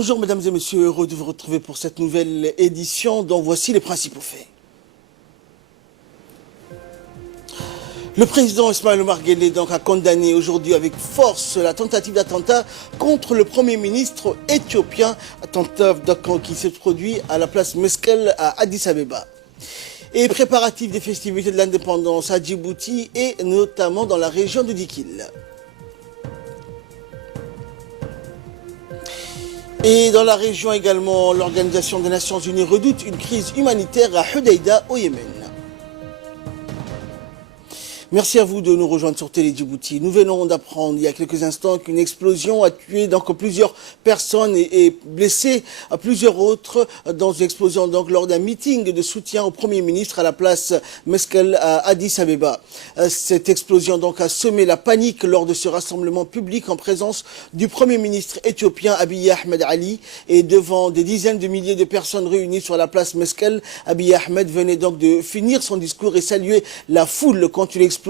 Bonjour mesdames et messieurs, heureux de vous retrouver pour cette nouvelle édition dont voici les principaux faits. Le président Ismaël Omar Guelleh a condamné aujourd'hui avec force la tentative d'attentat contre le Premier ministre éthiopien, attentat qui s'est produit à la place Meskel à Addis Abeba. Et préparatifs des festivités de l'indépendance à Djibouti et notamment dans la région de Dikil. Et dans la région également, l'Organisation des Nations Unies redoute une crise humanitaire à Hodeïda au Yémen. Merci à vous de nous rejoindre sur Télé Djibouti. Nous venons d'apprendre il y a quelques instants qu'une explosion a tué plusieurs personnes et blessé plusieurs autres dans une explosion lors d'un meeting de soutien au Premier ministre à la place Meskel à Addis Abeba. Cette explosion a semé la panique lors de ce rassemblement public en présence du Premier ministre éthiopien Abiy Ahmed Ali et devant des dizaines de milliers de personnes réunies sur la place Meskel. Abiy Ahmed venait de finir son discours et saluer la foule quand une explosion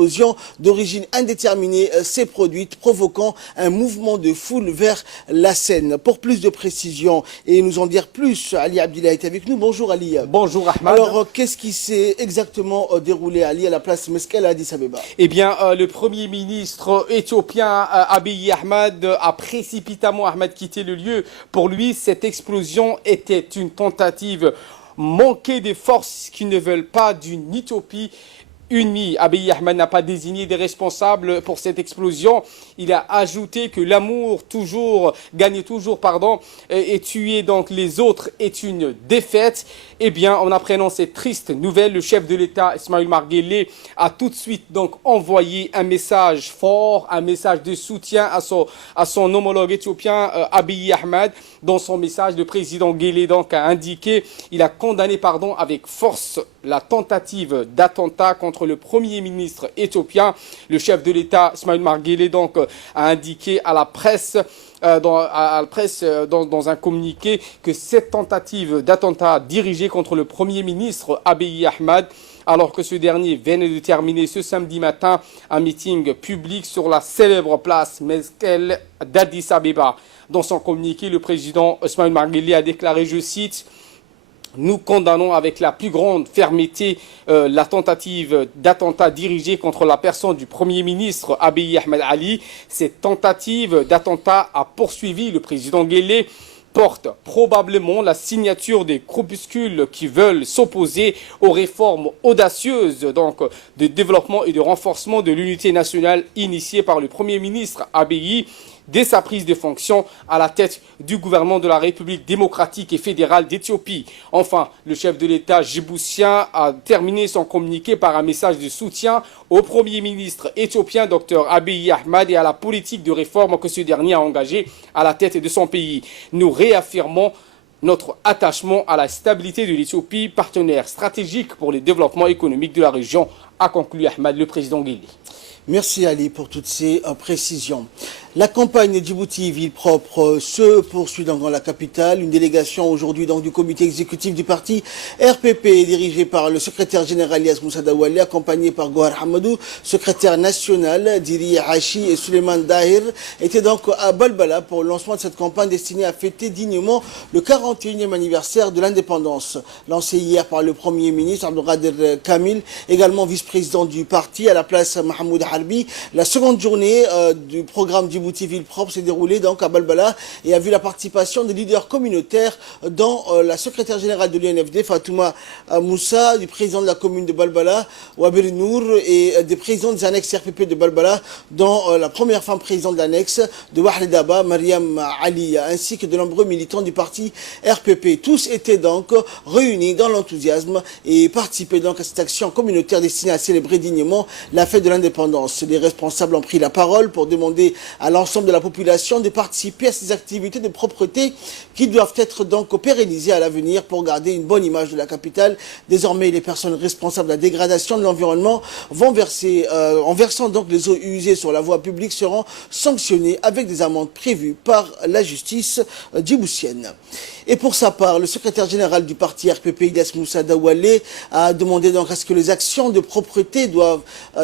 d'origine indéterminée s'est produite, provoquant un mouvement de foule vers la scène. Pour plus de précisions et nous en dire plus, Ali Abdillah est avec nous. Bonjour Ali. Bonjour Ahmad. Alors, qu'est-ce qui s'est exactement déroulé, Ali, à la place Meskel à Addis Abeba? Eh bien, le Premier ministre éthiopien Abiy Ahmed a précipitamment quitté le lieu. Pour lui, cette explosion était une tentative manquée des forces qui ne veulent pas d'une Éthiopie unie. Abiy Ahmed n'a pas désigné des responsables pour cette explosion. Il a ajouté que l'amour et tuer les autres est une défaite. Eh bien, en apprenant cette triste nouvelle, le chef de l'État, Ismaël Omar Guelleh, a tout de suite envoyé un message fort, un message de soutien à son homologue éthiopien Abiy Ahmed. Dans son message, le président Guelleh a indiqué, il a condamné avec force la tentative d'attentat contre le Premier ministre éthiopien. Le chef de l'État, Ismaël Omar Guelleh, a indiqué à la presse dans un communiqué que cette tentative d'attentat dirigée contre le Premier ministre Abiy Ahmed, alors que ce dernier venait de terminer ce samedi matin un meeting public sur la célèbre place Meskel d'Addis Abeba. Dans son communiqué, le président Ismaël Omar Guelleh a déclaré, je cite, « Nous condamnons avec la plus grande fermeté la tentative d'attentat dirigée contre la personne du Premier ministre Abiy Ahmed Ali. Cette tentative d'attentat a poursuivi le président Guelleh porte probablement la signature des groupuscules qui veulent s'opposer aux réformes audacieuses de développement et de renforcement de l'unité nationale initiées par le Premier ministre Abiy dès sa prise de fonction à la tête du gouvernement de la République démocratique et fédérale d'Éthiopie. » Enfin, le chef de l'État djiboutien a terminé son communiqué par un message de soutien au Premier ministre éthiopien Dr Abiy Ahmed et à la politique de réforme que ce dernier a engagée à la tête de son pays. Nous réaffirmons notre attachement à la stabilité de l'Éthiopie, partenaire stratégique pour le développement économique de la région, a conclu Ahmed, le président Guelleh. Merci Ali pour toutes ces précisions. La campagne Djibouti Ville Propre se poursuit dans la capitale. Une délégation aujourd'hui du comité exécutif du parti RPP dirigée par le secrétaire général Ilyas Moussa Dawali, accompagné par Gohar Hamadou, secrétaire national, Diri Hachi et Suleiman Dahir, était à Balbala pour le lancement de cette campagne destinée à fêter dignement le 41e anniversaire de l'indépendance. Lancé hier par le Premier ministre Abdelkader Kamil, également vice-président du parti à la place Mahmoud Harbi. La seconde journée du programme Djibouti Ville Propre s'est déroulée à Balbala et a vu la participation des leaders communautaires, dont la secrétaire générale de l'UNFD, Fatouma Moussa, du président de la commune de Balbala, Wabir Nour, et des présidents des annexes RPP de Balbala, dont la première femme présidente de l'annexe de Wahledaba, Mariam Ali, ainsi que de nombreux militants du parti RPP. Tous étaient réunis dans l'enthousiasme et participaient à cette action communautaire destinée à célébrer dignement la fête de l'indépendance. Les responsables ont pris la parole pour demander à l'ensemble de la population de participer à ces activités de propreté qui doivent être pérennisées à l'avenir pour garder une bonne image de la capitale. Désormais, les personnes responsables de la dégradation de l'environnement en versant les eaux usées sur la voie publique seront sanctionnées avec des amendes prévues par la justice djiboutienne. Et pour sa part, le secrétaire général du parti RPP, Ilyas Moussa Dawali, a demandé à ce que les actions de propreté doivent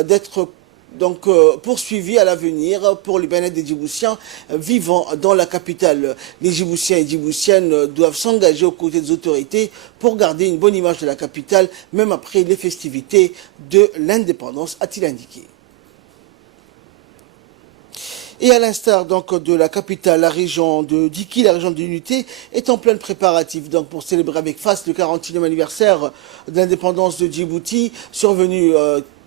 être donc poursuivi à l'avenir pour le bien-être des Djiboutiens vivant dans la capitale. Les Djiboutiens et Djiboutiennes doivent s'engager aux côtés des autorités pour garder une bonne image de la capitale, même après les festivités de l'indépendance, a-t-il indiqué. Et à l'instar donc de la capitale, la région de Diki, la région de l'Unité, est en plein préparatif donc pour célébrer avec face le 40e anniversaire de l'indépendance de Djibouti, survenu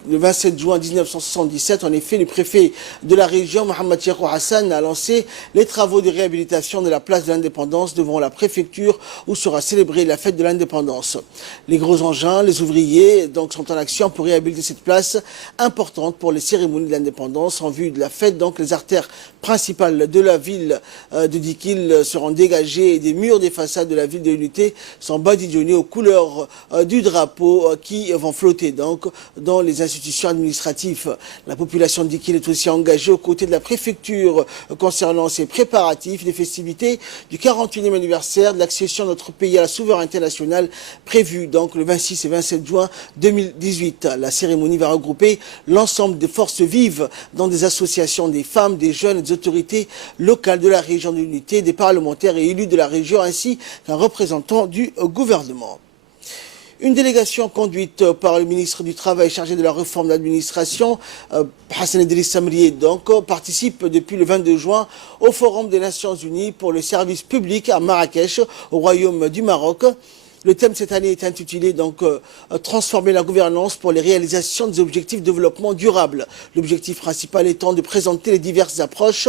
le 27 juin 1977. En effet, le préfet de la région, Mohamed Cheikh Hassan, a lancé les travaux de réhabilitation de la place de l'indépendance devant la préfecture où sera célébrée la fête de l'indépendance. Les gros engins, les ouvriers donc sont en action pour réhabiliter cette place importante pour les cérémonies de l'indépendance en vue de la fête. Donc les artères principales de la ville de Dikil seront dégagées et des murs des façades de la ville de l'Unité sont badigeonnés aux couleurs du drapeau qui vont flotter donc dans les institutions administratives. La population de Dikil est aussi engagée aux côtés de la préfecture concernant ces préparatifs des festivités du 41e anniversaire de l'accession de notre pays à la souveraineté nationale prévue donc le 26 et 27 juin 2018. La cérémonie va regrouper l'ensemble des forces vives dans des associations des femmes, des jeunes et des autorités locales de la région de l'Unité, des parlementaires et élus de la région ainsi qu'un représentant du gouvernement. Une délégation conduite par le ministre du Travail chargé de la réforme de l'administration, Hassan Idriss Samrié, donc, participe depuis le 22 juin au Forum des Nations Unies pour le service public à Marrakech, au Royaume du Maroc. Le thème cette année est intitulé donc Transformer la gouvernance pour les réalisations des objectifs de développement durable. L'objectif principal étant de présenter les diverses approches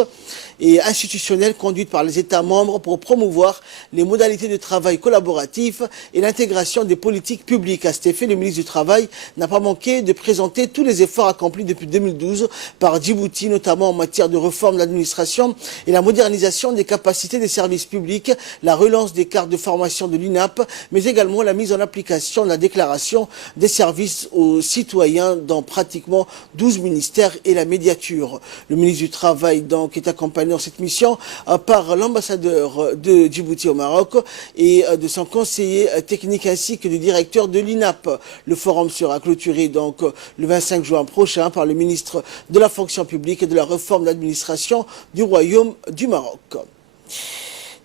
et institutionnelles conduites par les États membres pour promouvoir les modalités de travail collaboratif et l'intégration des politiques publiques. À cet effet, le ministre du Travail n'a pas manqué de présenter tous les efforts accomplis depuis 2012 par Djibouti, notamment en matière de réforme de l'administration et la modernisation des capacités des services publics, la relance des cartes de formation de l'INAP, mais également la mise en application de la déclaration des services aux citoyens dans pratiquement 12 ministères et la médiature. Le ministre du Travail donc est accompagné dans cette mission par l'ambassadeur de Djibouti au Maroc et de son conseiller technique ainsi que du directeur de l'INAP. Le forum sera clôturé donc le 25 juin prochain par le ministre de la fonction publique et de la réforme de l'administration du Royaume du Maroc.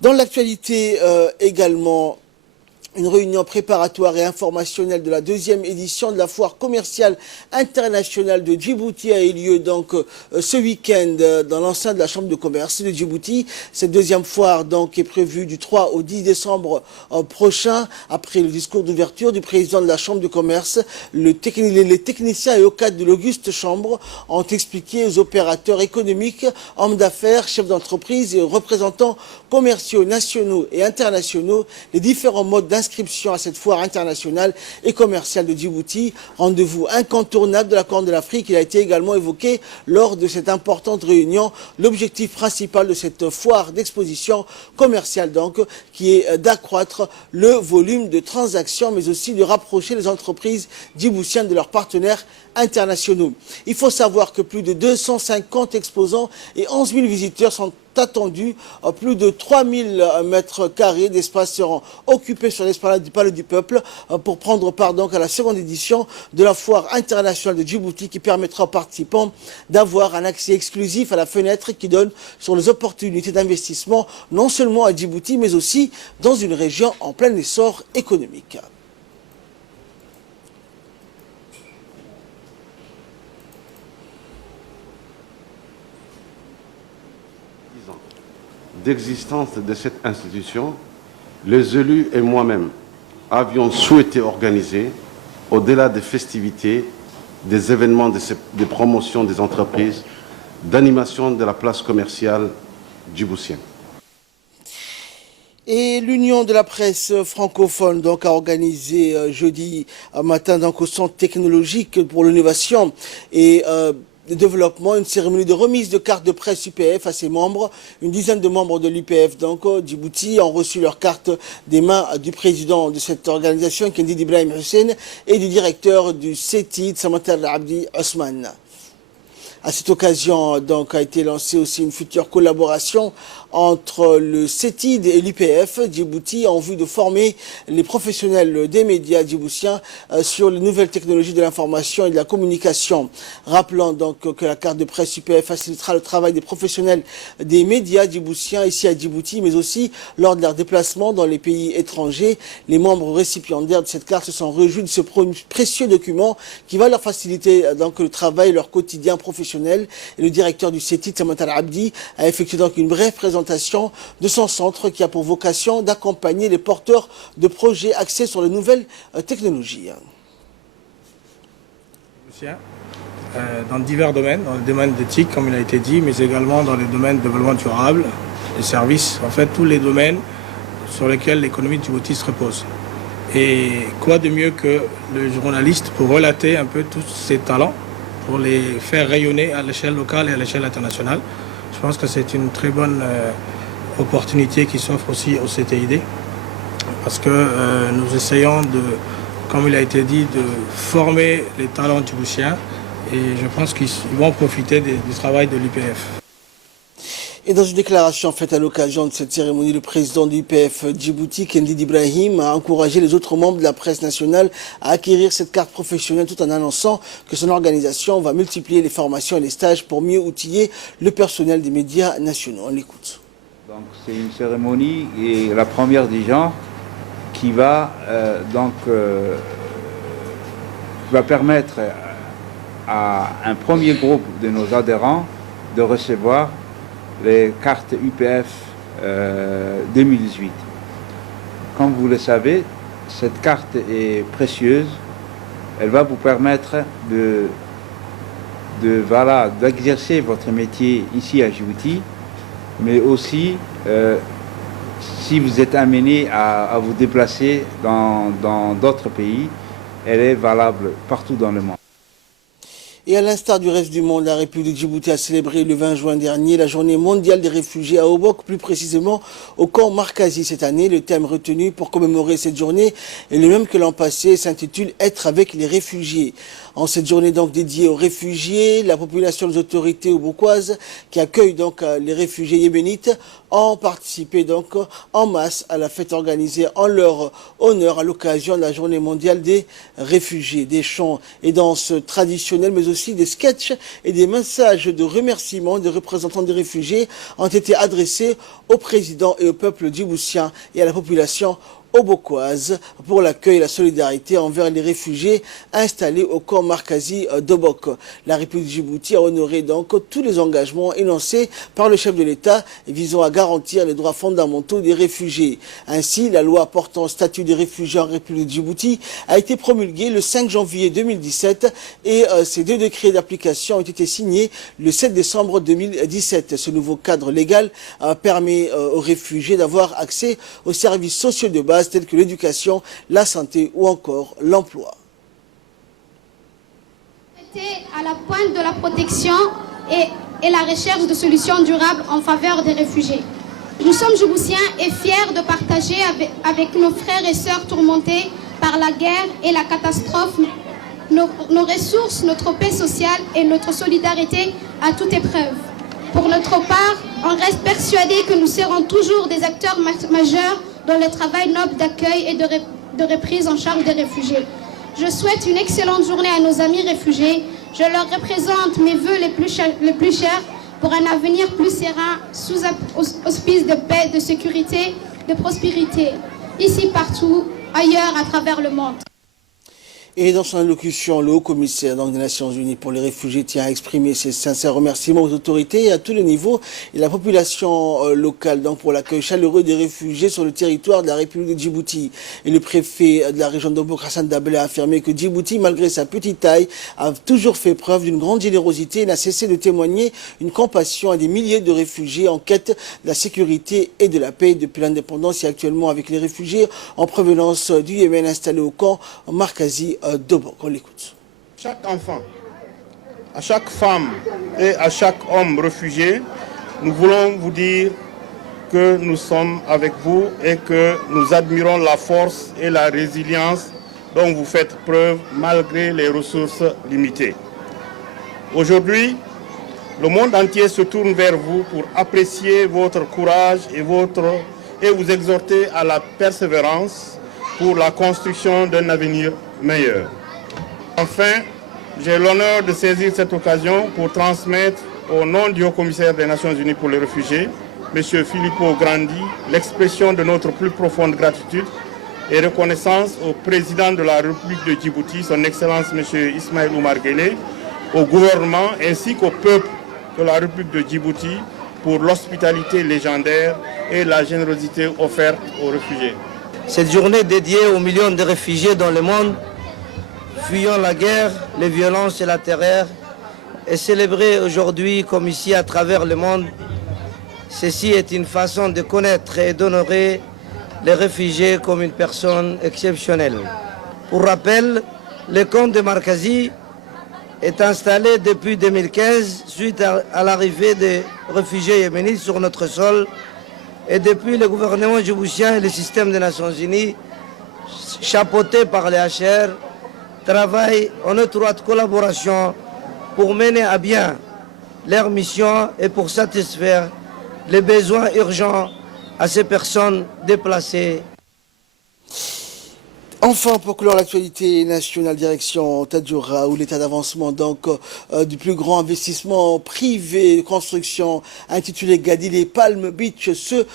Dans l'actualité également, une réunion préparatoire et informationnelle de la deuxième édition de la foire commerciale internationale de Djibouti a eu lieu donc ce week-end dans l'enceinte de la Chambre de commerce de Djibouti. Cette deuxième foire donc est prévue du 3 au 10 décembre prochain. Après le discours d'ouverture du président de la Chambre de commerce, les techniciens et au cadre de l'Auguste Chambre ont expliqué aux opérateurs économiques, hommes d'affaires, chefs d'entreprise et représentants commerciaux nationaux et internationaux les différents modes d'inscription à cette foire internationale et commerciale de Djibouti. Rendez-vous incontournable de la Corne de l'Afrique. Il a été également évoqué lors de cette importante réunion l'objectif principal de cette foire d'exposition commerciale donc, qui est d'accroître le volume de transactions mais aussi de rapprocher les entreprises djiboutiennes de leurs partenaires internationaux. Il faut savoir que plus de 250 exposants et 11 000 visiteurs sont attendus. Plus de 3000 mètres carrés d'espace seront occupés sur l'esplanade du Palais du Peuple pour prendre part donc à la seconde édition de la foire internationale de Djibouti qui permettra aux participants d'avoir un accès exclusif à la fenêtre qui donne sur les opportunités d'investissement non seulement à Djibouti mais aussi dans une région en plein essor économique. D'existence de cette institution, les élus et moi-même avions souhaité organiser, au-delà des festivités, des événements de promotion des entreprises, d'animation de la place commerciale djiboutienne. Et l'Union de la presse francophone donc, a organisé jeudi matin donc, au Centre technologique pour l'innovation et de développement, une cérémonie de remise de cartes de presse UPF à ses membres. Une dizaine de membres de l'UPF donc Djibouti ont reçu leurs cartes des mains du président de cette organisation, Kendid Ibrahim Hussein, et du directeur du CETI, Samatar Abdi Osman. À cette occasion, donc, a été lancée aussi une future collaboration entre le CETID et l'UPF Djibouti en vue de former les professionnels des médias djiboutiens sur les nouvelles technologies de l'information et de la communication. Rappelant donc que la carte de presse UPF facilitera le travail des professionnels des médias djiboutiens ici à Djibouti, mais aussi lors de leur déplacement dans les pays étrangers. Les membres récipiendaires de cette carte se sont réjouis de ce précieux document qui va leur faciliter donc le travail, leur quotidien professionnel. Et le directeur du CETID, Samantha Abdi, a effectué donc une brève présentation de son centre qui a pour vocation d'accompagner les porteurs de projets axés sur les nouvelles technologies. Dans divers domaines, dans le domaine d'éthique, comme il a été dit, mais également dans les domaines de développement durable, les services, en fait tous les domaines sur lesquels l'économie de Djibouti se repose. Et quoi de mieux que le journaliste pour relater un peu tous ces talents, pour les faire rayonner à l'échelle locale et à l'échelle internationale. Je pense que c'est une très bonne opportunité qui s'offre aussi au CTID parce que nous essayons de, comme il a été dit, de former les talents djiboutiens et je pense qu'ils vont profiter du travail de l'UPF. Et dans une déclaration faite à l'occasion de cette cérémonie, le président du IPF Djibouti, Kendid Ibrahim, a encouragé les autres membres de la presse nationale à acquérir cette carte professionnelle tout en annonçant que son organisation va multiplier les formations et les stages pour mieux outiller le personnel des médias nationaux. On l'écoute. Donc c'est une cérémonie et la première du genre qui va va permettre à un premier groupe de nos adhérents de recevoir les cartes UPF 2018. Comme vous le savez, cette carte est précieuse. Elle va vous permettre d'exercer votre métier ici à Djibouti, mais aussi si vous êtes amené à vous déplacer dans d'autres pays, elle est valable partout dans le monde. Et à l'instar du reste du monde, la République de Djibouti a célébré le 20 juin dernier la journée mondiale des réfugiés à Obok, plus précisément au camp Markazi. Cette année, le thème retenu pour commémorer cette journée est le même que l'an passé, s'intitule « Être avec les réfugiés ». En cette journée donc dédiée aux réfugiés, la population des autorités obokoises qui accueillent donc les réfugiés yéménites ont participé donc en masse à la fête organisée en leur honneur à l'occasion de la journée mondiale des réfugiés. Des chants et danses traditionnelles, mais aussi des sketchs et des messages de remerciement des représentants des réfugiés ont été adressés au président et au peuple djiboutien et à la population obokoise pour l'accueil et la solidarité envers les réfugiés installés au camp Markazi d'Obok. La République de Djibouti a honoré donc tous les engagements énoncés par le chef de l'État visant à garantir les droits fondamentaux des réfugiés. Ainsi, la loi portant statut des réfugiés en République de Djibouti a été promulguée le 5 janvier 2017 et ces deux décrets d'application ont été signés le 7 décembre 2017. Ce nouveau cadre légal permet aux réfugiés d'avoir accès aux services sociaux de base tels que l'éducation, la santé ou encore l'emploi. À la pointe de la protection et la recherche de solutions durables en faveur des réfugiés. Nous sommes Djiboutiens et fiers de partager avec nos frères et sœurs tourmentés par la guerre et la catastrophe nos ressources, notre paix sociale et notre solidarité à toute épreuve. Pour notre part, on reste persuadé que nous serons toujours des acteurs majeurs dans le travail noble d'accueil et de reprise en charge des réfugiés. Je souhaite une excellente journée à nos amis réfugiés. Je leur représente mes vœux les plus chers pour un avenir plus serein, sous auspice de paix, de sécurité, de prospérité, ici, partout, ailleurs, à travers le monde. Et dans son allocution, le haut-commissaire des Nations Unies pour les réfugiés tient à exprimer ses sincères remerciements aux autorités à tous les niveaux et la population locale donc pour l'accueil chaleureux des réfugiés sur le territoire de la République de Djibouti. Et le préfet de la région d'Obok, Hassan Dabelé, a affirmé que Djibouti, malgré sa petite taille, a toujours fait preuve d'une grande générosité et n'a cessé de témoigner une compassion à des milliers de réfugiés en quête de la sécurité et de la paix depuis l'indépendance et actuellement avec les réfugiés en provenance du Yémen installés au camp Markazi d'Obok. On l'écoute. Chaque enfant, à chaque femme et à chaque homme réfugié, nous voulons vous dire que nous sommes avec vous et que nous admirons la force et la résilience dont vous faites preuve malgré les ressources limitées. Aujourd'hui, Le monde entier se tourne vers vous pour apprécier votre courage et vous exhorter à la persévérance pour la construction d'un avenir meilleur. Enfin, j'ai l'honneur de saisir cette occasion pour transmettre au nom du Haut-Commissaire des Nations Unies pour les réfugiés, M. Filippo Grandi, l'expression de notre plus profonde gratitude et reconnaissance au président de la République de Djibouti, son Excellence M. Ismaël Oumar Guelleh, au gouvernement ainsi qu'au peuple de la République de Djibouti pour l'hospitalité légendaire et la générosité offerte aux réfugiés. Cette journée dédiée aux millions de réfugiés dans le monde, fuyant la guerre, les violences et la terreur, est célébrée aujourd'hui comme ici à travers le monde. Ceci est une façon de connaître et d'honorer les réfugiés comme une personne exceptionnelle. Pour rappel, le camp de Markazi est installé depuis 2015 suite à l'arrivée des réfugiés yéménites sur notre sol et depuis le gouvernement djiboutien et le système des Nations Unies, chapeauté par les HR, travaillent en étroite collaboration pour mener à bien leur mission et pour satisfaire les besoins urgents à ces personnes déplacées. Enfin, pour clore l'actualité nationale, direction Tadjoura, où l'état d'avancement du plus grand investissement privé de construction intitulé Gadile Palm Beach se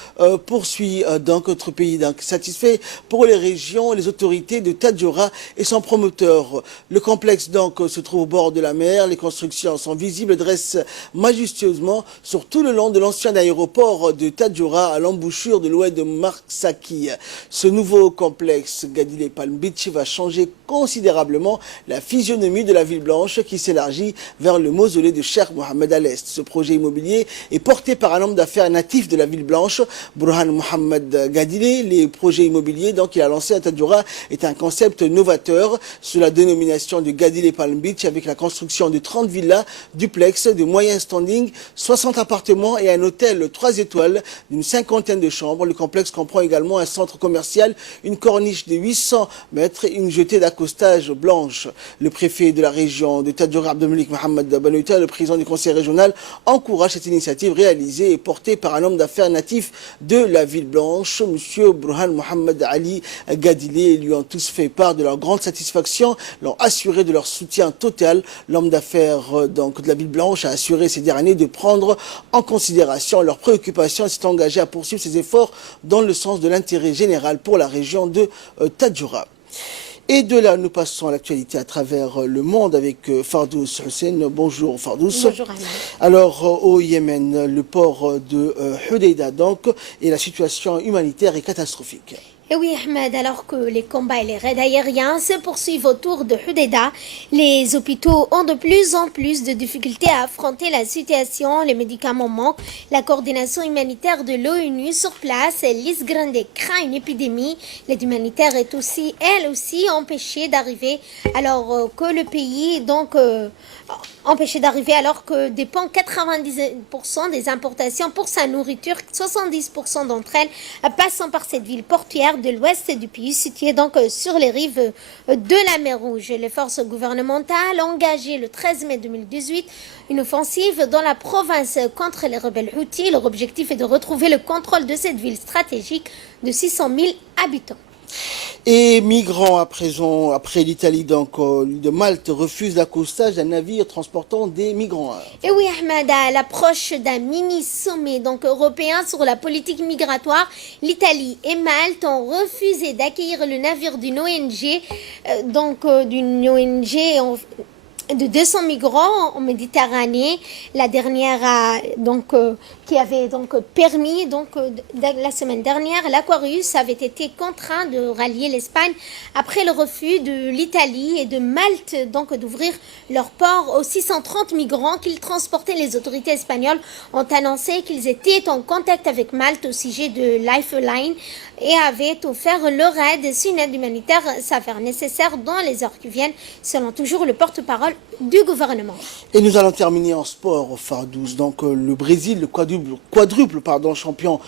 poursuit dans notre pays. Donc, satisfait pour les régions, les autorités de Tadjoura et son promoteur. Le complexe se trouve au bord de la mer. Les constructions sont visibles et dressent majestueusement sur tout le long de l'ancien aéroport de Tadjoura à l'embouchure de l'ouest de Marsaki. Ce nouveau complexe Gadile Palm Beach va changer considérablement la physionomie de la ville blanche qui s'élargit vers le mausolée de Cheikh Mohammed à l'est. Ce projet immobilier est porté par un homme d'affaires natif de la ville blanche, Burhan Mohammed Gadile. Les projets immobiliers qu'il a lancé à Tadjoura est un concept novateur sous la dénomination de Gadile Palm Beach avec la construction de 30 villas, duplex de moyen standing, 60 appartements et un hôtel 3 étoiles d'une 50aine de chambres. Le complexe comprend également un centre commercial, une corniche de 800 mètres et une jetée d'accostage blanche. Le préfet de la région de Tadjoura, Abdelmalik Mohamed Banouta, le président du conseil régional, encourage cette initiative réalisée et portée par un homme d'affaires natif de la ville blanche, M. Burhan Mohamed Ali Gadile. Lui ont tous fait part de leur grande satisfaction, l'ont assuré de leur soutien total. L'homme d'affaires de la ville blanche a assuré ces dernières années de prendre en considération leurs préoccupations et s'est engagé à poursuivre ses efforts dans le sens de l'intérêt général pour la région de Tadjoura. Et de là, nous passons à l'actualité à travers le monde avec Fardous Hussein. Bonjour Fardous. Bonjour Alain. Alors au Yémen, le port de Hodeïda et la situation humanitaire est catastrophique. Et oui Ahmed, alors que les combats et les raids aériens se poursuivent autour de Hodeïda, les hôpitaux ont de plus en plus de difficultés à affronter la situation, les médicaments manquent, la coordination humanitaire de l'ONU sur place, l'Isgrande craint une épidémie, l'aide humanitaire est aussi, elle aussi, empêchée d'arriver alors que le pays empêché d'arriver alors que dépend 90% des importations pour sa nourriture, 70% d'entre elles passant par cette ville portuaire de l'ouest du pays, située sur les rives de la mer Rouge. Les forces gouvernementales ont engagé le 13 mai 2018 une offensive dans la province contre les rebelles Houthis. Leur objectif est de retrouver le contrôle de cette ville stratégique de 600 000 habitants. Et migrants à présent, après l'Italie, de Malte, refuse l'accostage d'un navire transportant des migrants. Et oui, Ahmed, à l'approche d'un mini-sommet européen sur la politique migratoire, l'Italie et Malte ont refusé d'accueillir le navire d'une ONG, de 200 migrants en Méditerranée, la dernière qui avait permis la semaine dernière, l'Aquarius avait été contraint de rallier l'Espagne après le refus de l'Italie et de Malte d'ouvrir leur port aux 630 migrants qu'ils transportaient. Les autorités espagnoles ont annoncé qu'ils étaient en contact avec Malte au sujet de Lifeline et avaient offert leur aide si une aide humanitaire s'avère nécessaire dans les heures qui viennent, selon toujours le porte-parole du gouvernement. Et nous allons terminer en sport, Fardous. Le Brésil, le quadruple champion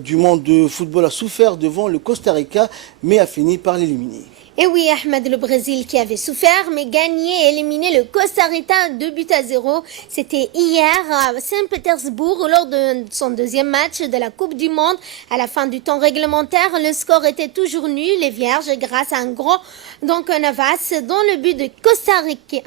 du monde de football, a souffert devant le Costa Rica, mais a fini par l'éliminer. Et oui, Ahmed, le Brésil qui avait souffert, mais gagné et éliminé le Costa Rica 2-0. C'était hier à Saint-Pétersbourg lors de son deuxième match de la Coupe du Monde. À la fin du temps réglementaire, le score était toujours nul. Les Vierges, grâce à un gros Navas, dans le but de Costa Rica.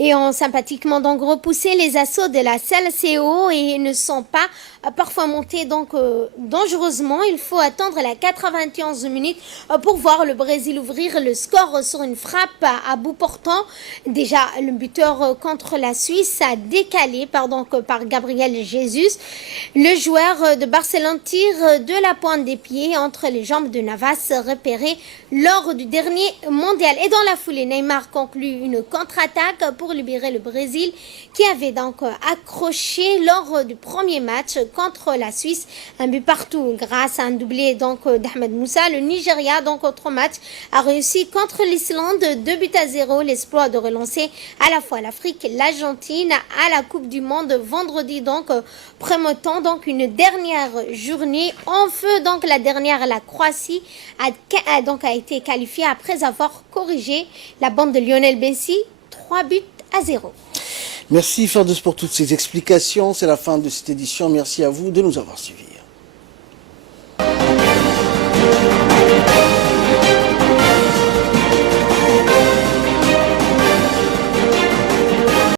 Et ont sympathiquement donc repoussé les assauts de la Salcedo et ne sont pas parfois montés donc dangereusement. Il faut attendre la 91 minutes pour voir le Brésil ouvrir le score sur une frappe à bout portant. Déjà, le buteur contre la Suisse a décalé par Gabriel Jesus. Le joueur de Barcelone tire de la pointe des pieds entre les jambes de Navas repéré lors du dernier mondial. Et dans la foulée, Neymar conclut une contre-attaque pour libérer le Brésil qui avait donc accroché lors du premier match contre la Suisse un but partout grâce à un doublé donc d'Ahmed Moussa. Le Nigeria donc autre match a réussi contre l'Islande 2-0, l'exploit de relancer à la fois l'Afrique et l'Argentine à la Coupe du Monde vendredi donc promettant donc une dernière journée en feu. Donc la dernière, la Croatie a été qualifiée après avoir corrigé la bande de Lionel Messi 3-0. Merci Ferdouz pour toutes ces explications. C'est la fin de cette édition. Merci à vous de nous avoir suivis.